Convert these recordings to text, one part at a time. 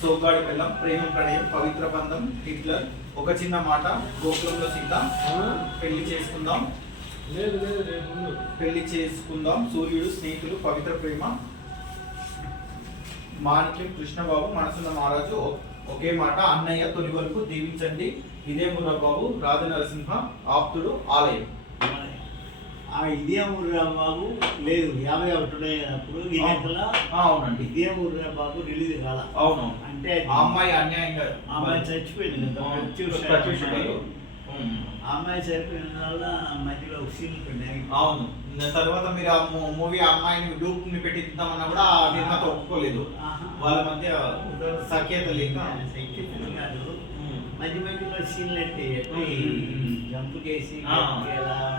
సోగ్గాడి పిల్లం, ప్రేమ ప్రణయం, పవిత్ర బంధం, హిట్లర్, ఒక చిన్న మాట, గోకులంలో సీత, పెళ్లి చేసుకుందాం, పెళ్లి చేసుకుందాం, సూర్యుడు, స్నేహితులు, పవిత్ర ప్రేమ, మాణిక్యం, కృష్ణబాబు, మనసున్న మహారాజు, ఒకే మాట, అన్నయ్య, తొలి వరకు, దీవించండి, ఇదే మురబాబు, రాజనరసింహ, ఆప్తుడు, ఆలయం. ఇదే ఊర్రా బాబు లేదు 51 అప్పుడు ఈ లెక్కల అవునండి. ఇదే ఊర్రా బాబు రిలీజ్ కాల. అవును. అంటే ఆ అమ్మాయి అన్యాయంగా అమ్మాయి చచ్చిపోయింది కదా. ఆ అమ్మాయి చనిపోయిన వల్ల మధ్యలో ఒక సీన్ పెట్టాయి. అవును. తర్వాత మీరు ఆ మూవీ అమ్మాయిని డూప్ ని పెట్టిద్దామన్నా కూడా ఆ నిర్మాత ఒప్పుకోలేదు. వాళ్ళ మధ్య సఖ్యత లేక కాదు, మధ్య మధ్యలో సీన్లు అంటే జంప్ చేసి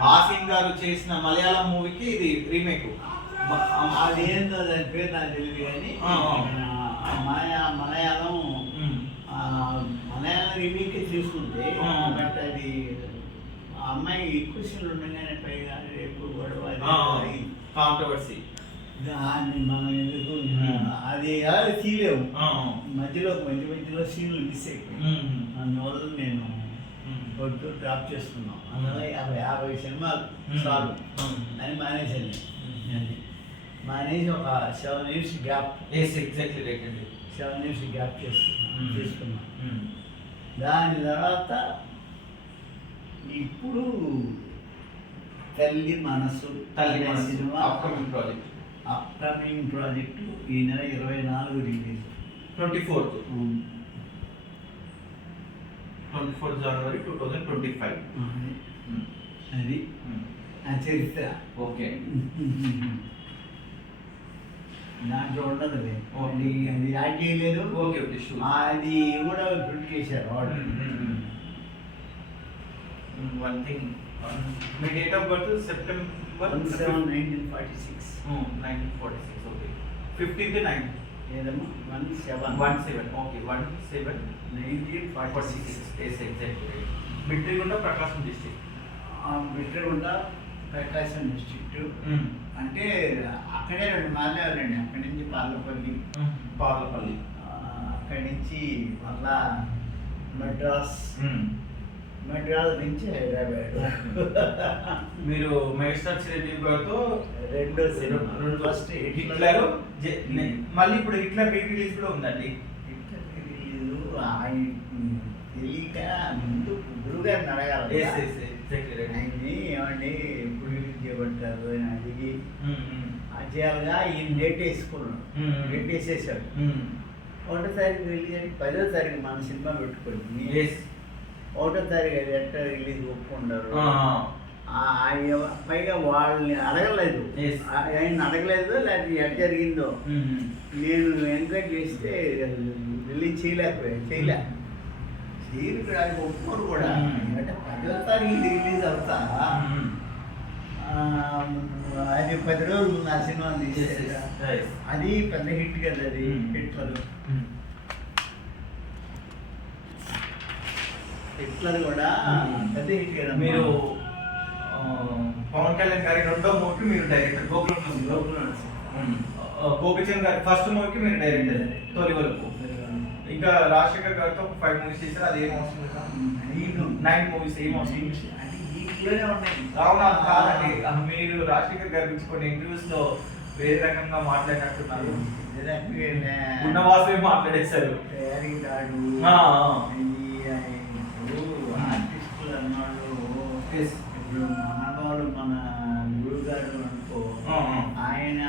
ఆసిన్ గారు చేసిన మలయాళం మూవీకి ఇది రీమేక్. అదేందో దాని పేరు నాకు తెలియదు కానీ మలయాళం రీమేక్ తీసుకుంటే బట్ అది అమ్మాయి ఎక్కువ సీన్లు ఉండగానే పైగా ఎప్పుడు గొడవ కాంట్రవర్సీ దాన్ని మనం ఎందుకు అది ఎలా తీయలేము. మధ్యలో మధ్యలో సీన్లు మిస్ అయిపోయాయి. అందువల్ల నేను కొట్టు డ్రాప్ చేసుకున్నాం. అందువల్ల 50 సినిమాలు చాలు అని మానేసాను. మానేసి ఒక 7 years గ్యాప్ 7 years గ్యాప్ తీసుకున్నాం. దాని తర్వాత ఇప్పుడు తల్లి మనసు సినిమా అప్కమింగ్ ప్రాజెక్టు ఈ నెల 24 రిలీజ్. 24th January 2025. అది ఆ చరిత్ర. ఓకే. దాంట్లో ఉండదు అది యాడ్ చేయలేదు. ఓకే. అది కూడా ప్రింట్ చేశారు వాళ్ళు. One thing, me date of birth September 17, 1946. 1946. Okay. 15/9 ఏదమ్మా 17. ఓకే. 17/1946. ఎగ్జాక్ట్లీ. బిట్రిగుంట ప్రకాశం డిస్ట్రిక్ట్. బిట్రిగుంట ప్రకాశం డిస్ట్రిక్ట్ అంటే అక్కడే 2 మారేవారండి. అక్కడి నుంచి పార్లపల్లి, అక్కడి నుంచి మళ్ళా మద్రాస్ నుంచి హైదరాబాద్. మీరు మెగాస్టార్ చిరంజీవి గారితో రెండో సినిమా ఫస్ట్ హిట్లర్, మళ్ళీ ఇప్పుడు హిట్లర్ రిలీజ్ కూడా ఉందండి. హిట్లర్ రిలీజ్ తెలియక ముందు గురుగారిని అడగాలి. ఆయన్ని ఏమండి ఎప్పుడు రిలీజ్ చేయబడతారు అని అడిగి అజయాలుగా ఈయన డేట్ వేసుకున్నాడు. డేట్ వేసేసాడు. 1వ తారీఖు రిలీజ్ అని 10వ తారీఖు మన సినిమా పెట్టుకోండి. 1వ తారీఖు అది ఎట్లా రిలీజ్ ఒప్పుకుంటారు. పైగా వాళ్ళని అడగలేదు, ఆయన అడగలేదు. లేకపోతే ఎట్ జరిగిందో నేను ఎంకరేజ్ చేస్తే రిలీజ్ చేయలే. ఒప్పుకోరు కూడా. అంటే 10వ తారీఖు రిలీజ్ అవుతా అది 10 రోజులు నా సినిమా తీసేసా. అది పెద్ద హిట్ కదా. అది హిట్లర్ కూడా పెద్ద హిట్ కదా. మీరు పవన్ కళ్యాణ్ గారి 2వ మూవీకి మీరు డైరెక్టర్, గోపిచంద్ గారి ఫస్ట్ మూవీకి మీరు డైరెక్టర్ తొలి వరకు. ఇంకా రాజశేఖర్ గారితో 5 మూవీస్ చేశారు. అది ఏం అవసరం లేదా? 9 మూవీస్ ఏం అవసరం? అవునా? కాదండి, మీరు రాజశేఖర్ గారి గురించి కొన్ని ఇంటర్వ్యూస్ లో వేరే రకంగా మాట్లాడినట్టున్నారు. ఉన్నవాసే మాట్లాడేశారు. ఆర్టిస్టులు అన్నాడు. ఇప్పుడు మనవాళ్ళు మన గురువు గారు అనుకో, ఆయన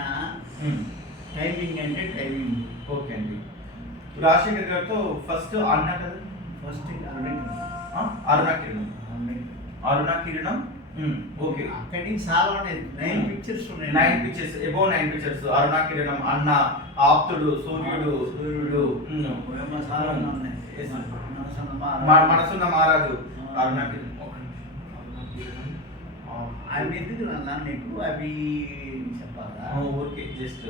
టైమింగ్ అంటే టైమింగ్. ఓకే అండి. రాజశేఖర్ గారితో ఫస్ట్ అరుణ కిరణం. ఓకే. అక్కడి నుంచి చాలా ఉన్నాయి. 9 పిక్చర్స్ ఉన్నాయి. 9 పిక్చర్స్, అబౌవ్ 9 పిక్చర్స్. అరుణ కిరణం, అన్న, ఆప్తుడు, సూర్యుడు, చాలా ఉన్నాయి. మనసున్న మహారాజు, అరుణ కిరణం. అవి ఎందుకు అన్నా నీకు? అవి చెప్పాలా? ఓకే, జస్ట్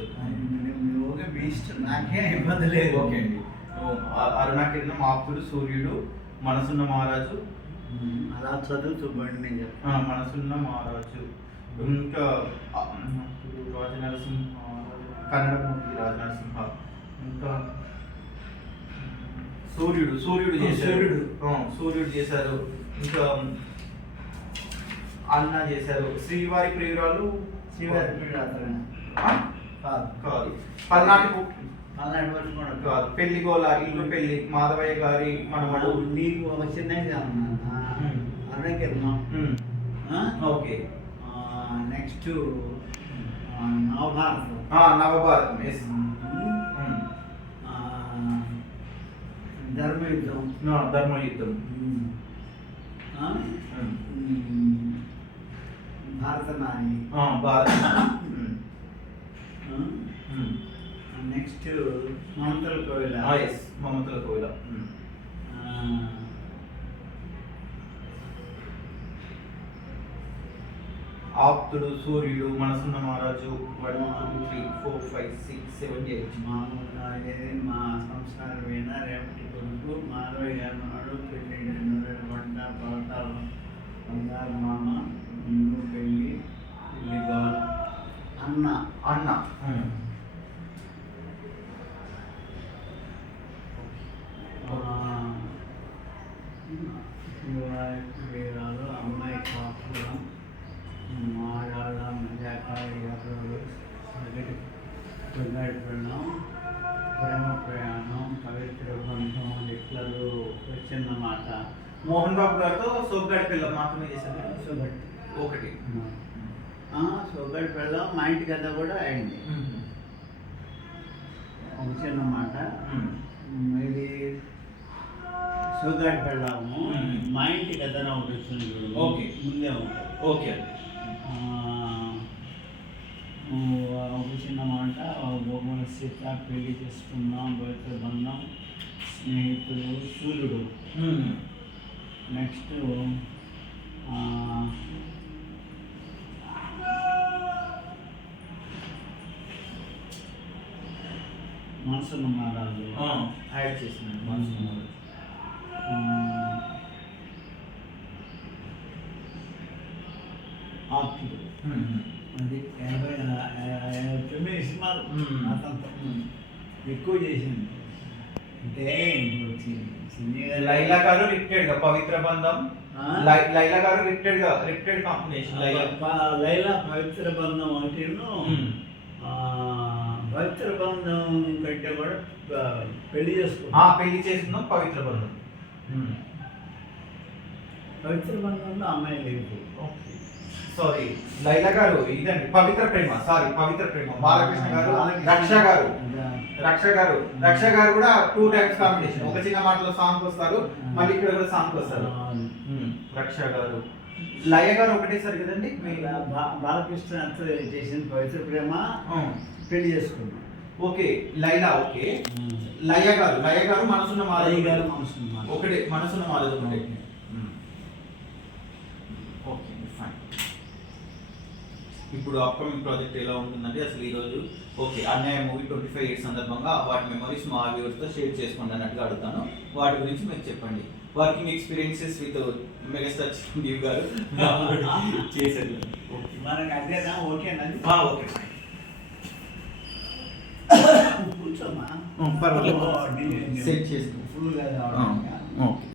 ఓకే, బీస్ట్, నాకే ఇబ్బంది లేదు. ఓకే అండి. అరుణ కిరణం, ఆప్తుడు, సూర్యుడు, మనసున్న మహారాజు, అలా చదువుతుందండి నేను చెప్తాను. మనసున్న మహారాజు, ఇంకా రాజనరసింహ, కన్నడ మూవీ రాజనరసింహ, ఇంకా సూర్యుడు చేశారు. సూర్యుడు. సూర్యుడు చేశారు. ఇంకా అన్న చేశారు. శ్రీవారి ప్రియురాలు శ్రీవారి ప్రియురాలు ఆ? కాదు. కాదు. పల్నాటి పల్నాడు వరకు కూడా కాదు. పెళ్లి గోల, ఇల్లు పెళ్లి, మాధవయ్య గారి మనవడు. నీకు ఒక చిన్నది అరణకిరణం. ఓకే. నెక్స్ట్ నవభారతం. నవభారతం. ఎస్. ధర్మయుద్ధం. ధర్మయుద్ధం. భారతనారి. భారత. నెక్స్ట్ మమతల కోవిల. ఎస్, మమతల కోవిల. ఆప్తుడు, సూర్యుడు, మనసున్న మహారాజు. 1 2 3 4 5 6 7 8. మామూలుగా మా సంస్కారం అయినా రేపటి కొడుకు మాధవయ్య గారు మనడు పెళ్ళి వంట పడతారు బంగారు మామ ఇల్లు పెళ్ళి ఇల్లి గోల అన్న. వీరాలు అమ్మాయి కాపురం మాడాల మజాకాయ పెళ్ళం ప్రేమ ప్రయాణం పవిత్ర బంధం ఇట్లలు వచ్చిందన్నమాట. మోహన్ బాబు గారితో సోగ్గాడి పిల్ల మాత్రమే చేశారు. సోగట్ ఒకటి. సోగట్ పెళ్ళం మా ఇంటి కథ కూడా అయింది. వచ్చిందన్నమాట. ఇది సోగట్ పెళ్ళాము మా ఇంటి కథ ఒకటి వచ్చింది. ఓకే. ముందే ఉంటుంది. ఓకే. చిన్నమాట బొమ్మల సీత పెళ్లి చేసుకున్నాం భవిత్ర బంధం స్నేహితులు సూర్యుడు. నెక్స్ట్ మనసున్న మారాలు యాడ్ చేసినాను. మనసున్న మహారాజు. ఆప్తుడు. అది 89 సినిమాలు అతను ఎక్కువ చేసింది. అంటే లైలా గారు రిక్టెడ్ గా పవిత్ర బంధం. లైలా గారు రిక్టెడ్ కాంబినేషన్. లైలా పవిత్ర బంధం అంటేను పవిత్ర బంధం కంటే కూడా పెళ్లి పెళ్లి చేస్తున్నాం పవిత్ర బంధం. పవిత్ర బంధంలో అమ్మాయి లేదు. సారీ, లైలా గారు ఇదండి పవిత్ర ప్రేమ. పవిత్ర ప్రేమ బాలకృష్ణ గారు, రక్ష గారు కూడా 2 టైమ్స్ కాంబినేషన్. ఒక చిన్న మాటలో సాంగ్ వస్తారు, మళ్ళీ ఇక్కడ కూడా సాంగ్ వస్తారు. రక్ష గారు, లయ గారు ఒకటేసారి కదండి. బాలకృష్ణ అంతా చేసిన పవిత్ర ప్రేమ పెళ్లి చేసుకున్నాం. ఓకే. లైలా ఓకే. లయ గారు మనసున్న మాలయ్య గారు ఒకటే. మనసున్న మాలయ్య ఒకటే. Okay fine. ఇప్పుడు అప్కమింగ్ ప్రాజెక్ట్ ఎలా ఉంటుందంటే అసలు ఈరోజు ఓకే అన్యాయ మూవీ 25 ఇయర్స్ సందర్భంగా వాటి మెమరీస్ మా వ్యూవర్స్తో షేర్ చేసుకోండి అన్నట్టుగా అడుగుతాను. వాటి గురించి మీరు చెప్పండి. Working experiences with megastar Chiranjeevi గారు చేశారు. మనకి అదేనా? ఓకేనండి. Okay fine. కూర్చోమ్మా. పర్వాలేదు. సెట్ చేసుకో. ఫుల్గా ఓకే.